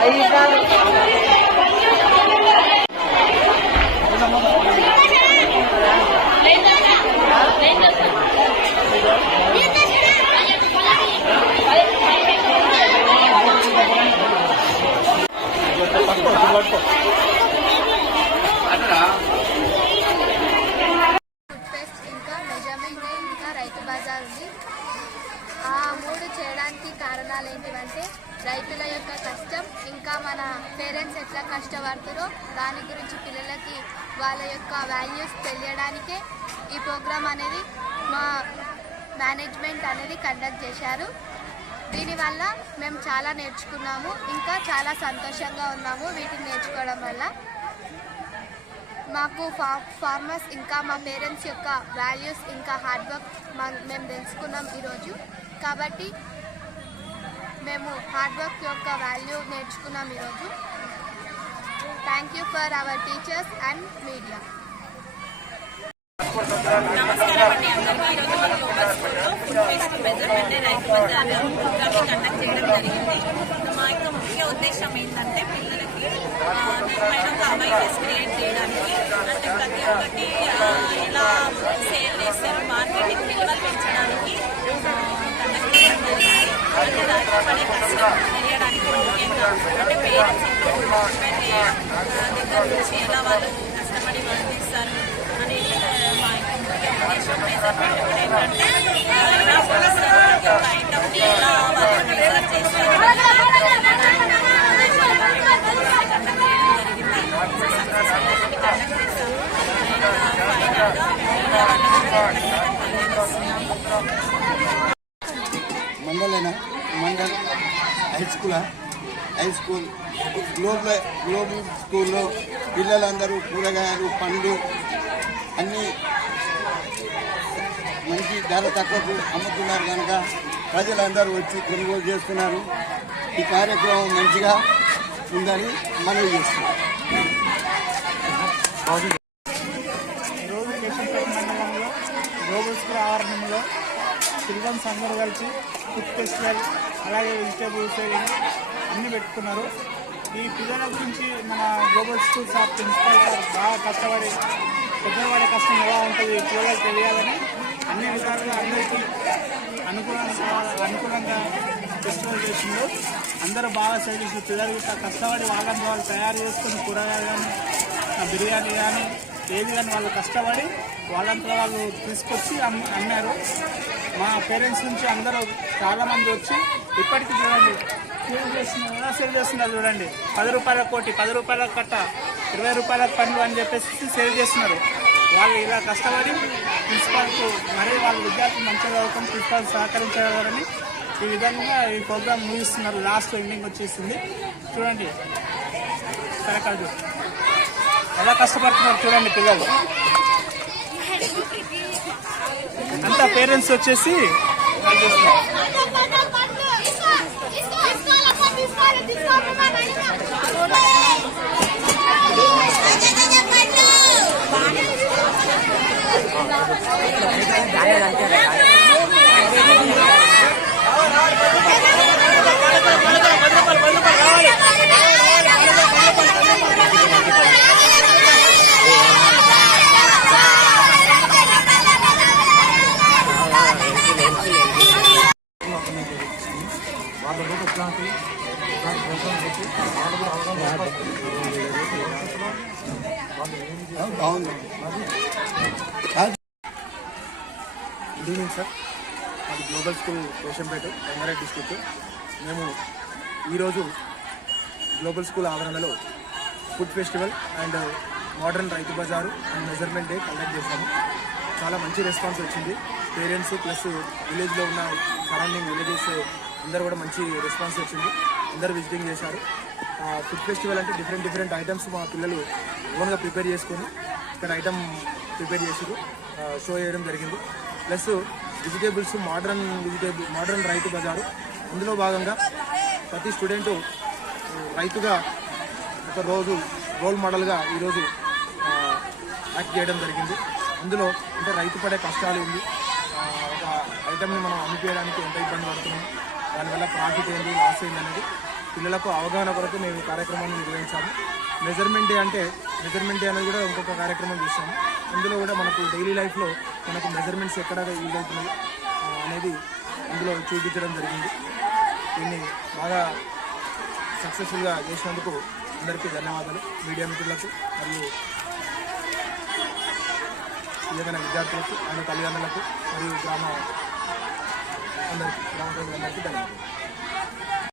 రైతు బజార్ ఉంది. ఆ మూడు చేయడానికి కారణాలు ఏంటివంటే రైతుల యొక్క కష్టం, ఇంకా మన పేరెంట్స్ ఎట్లా కష్టపడుతారో దాని గురించి పిల్లలకి వాళ్ళ యొక్క వాల్యూస్ తెలియడానికే ఈ ప్రోగ్రామ్ అనేది మా మేనేజ్మెంట్ అనేది కండక్ట్ చేశారు. దీనివల్ల మేము చాలా నేర్చుకున్నాము, ఇంకా చాలా సంతోషంగా ఉన్నాము వీటిని నేర్చుకోవడం వల్ల. మాకు ఫార్మర్స్ ఇంకా మా పేరెంట్స్ యొక్క వాల్యూస్ ఇంకా హార్డ్ వర్క్ మేము తెలుసుకున్నాం ఈరోజు. కాబట్టి మేము హార్డ్ వర్క్ యొక్క వాల్యూ నేర్చుకున్నాం ఈరోజు. Thank you for hour teachers and media. నమస్కారం అండి అందరికీ. ఈరోజు గ్లోబల్ స్కూల్లో food waste measurement Rythu Bazar ప్రోగ్రామ్ని కండక్ట్ చేయడం జరిగింది. మా యొక్క ముఖ్య ఉద్దేశం ఏంటంటే పిల్లలకి దీనిపైన ఒక అవేర్నెస్ క్రియేట్ చేయడానికి, అంటే ప్రతి ఒక్కటి ఎలా సేల్ చేస్తారు, మార్కెటింగ్ విలువలు పెంచడానికి కండక్ట్ చేయడం జరిగింది. అంటే రైతు పడే కష్టం తెలియడానికి ముఖ్యంగా, అంటే పేరెంట్స్ ఇంట్లో దగ్గర నుంచి ఎలా వాళ్ళు కష్టపడి వర్క్ చేస్తారు అనేది మా యొక్క ముఖ్య ఉద్దేశం. మెజర్మెంట్ కూడా ఏంటంటే ఎలా ప్రతి ఒక్క ఐటమ్ని ఎలా వాళ్ళు మెజర్ చేస్తారు మండల్ హై స్కూల్ గ్లోబల్ స్కూల్లో పిల్లలందరూ కూరగాయలు, పండ్లు అన్నీ మంచి ధర తక్కువకు అమ్ముతున్నారు కనుక ప్రజలందరూ వచ్చి కొనుగోలు చేస్తున్నారు. ఈ కార్యక్రమం మంచిగా ఉందని మనవి చేస్తున్నాం. ఈరోజు కేశంపేట మండలంలో గ్లోబల్ స్కూల్ ఆవరణంలో చిల్డ్రన్స్ అందరూ కలిసి ఫుడ్ ఫెస్టివల్, అలాగే వెజిటేబుల్ సేవింగ్ అన్నీ పెట్టుకున్నారు. ఈ పిల్లల గురించి మన గ్లోబల్ స్కూల్ స్టాఫ్ ప్రిన్సిపాల్ గారు బాగా కష్టపడి పెద్దవాడి కష్టం ఎలా ఉంటుంది పిల్లలకు తెలియాలని అన్ని విధాలుగా అందరికీ అనుకూలంగా ఫెస్టివల్ చేసిండు. అందరూ బాగా సేవించారు. పిల్లలు కష్టపడి వాళ్ళని వాళ్ళు తయారు చేసుకుని కూరగాయలు కానీ, బిర్యానీ కానీ, ఏది కానీ వాళ్ళు కష్టపడి వాళ్ళంతా వాళ్ళు తీసుకొచ్చి అమ్మారు. మా పేరెంట్స్ నుంచి అందరూ చాలామంది వచ్చి ఇప్పటికీ చూడండి సేల్ చేస్తున్నారు. చూడండి 10 రూపాయల కోటి, 10 రూపాయల కట్ట, 20 రూపాయల పండ్లు అని చెప్పేసి సేల్ చేస్తున్నారు. వాళ్ళు ఇలా కష్టపడి ప్రిన్సిపాల్కు మరీ వాళ్ళ విద్యార్థులు మంచిగా చదువుకొని ప్రిన్సిపాల్ సహకరించగలరని ఈ విధంగా ఈ ప్రోగ్రామ్ ముగిస్తున్నారు. లాస్ట్ ఎండింగ్ వచ్చేసింది. చూడండి కరెక్ట్ ఎలా కష్టపడుతున్నారు చూడండి పిల్లలు అంతా. పేరెంట్స్ వచ్చేసి బాగుంది. Good evening sir. అది global school Keshampet, Rangareddy district. మేము ఈరోజు గ్లోబల్ స్కూల్ ఆవరణలో food festival and modern Rythu Bazar and measurement day conduct చేశాము. చాలా మంచి రెస్పాన్స్ వచ్చింది. పేరెంట్స్ ప్లస్ విలేజ్లో ఉన్న సరౌండింగ్ విలేజెస్ అందరూ కూడా మంచి రెస్పాన్స్ వచ్చింది. అందరూ విజిటింగ్ చేశారు. ఫుడ్ ఫెస్టివల్ అంటే డిఫరెంట్ ఐటమ్స్ మా పిల్లలు ఓన్గా ప్రిపేర్ చేసుకొని ఇక్కడ ఐటమ్ ప్రిపేర్ చేసారు, షో చేయడం జరిగింది. ప్లస్ వెజిటేబుల్స్, మోడర్న్ రైతు బజారు, అందులో భాగంగా ప్రతి స్టూడెంటు రైతుగా ఒక రోజు రోల్ మోడల్గా ఈరోజు యాక్ట్ చేయడం జరిగింది. అందులో అంటే రైతు పడే కష్టాలు ఉంది, ఒక ఐటమ్ని మనం అమ్మిపోయడానికి ఎంత ఇబ్బంది పడుతున్నాం, దానివల్ల ప్రాఫిట్ ఏంటి, లాస్ ఏంటి అనేది పిల్లలకు అవగాహన కొరకు మేము ఈ కార్యక్రమాన్ని నిర్వహించాము. మెజర్మెంట్ డే అనేది కూడా ఇంకొక కార్యక్రమం చేస్తాము. ఇందులో కూడా మనకు డైలీ లైఫ్లో మనకు మెజర్మెంట్స్ ఎక్కడ యూజ్ అవుతున్నాయి అనేది ఇందులో చూపించడం జరిగింది. దీన్ని బాగా సక్సెస్ఫుల్గా చేసినందుకు అందరికీ ధన్యవాదాలు. మీడియా మిత్రులకు మరియు ఏదైనా విద్యార్థులకు మరియు తల్లిదండ్రులకు మరియు గ్రామ ప్రజలందరికీ ధన్యవాదాలు.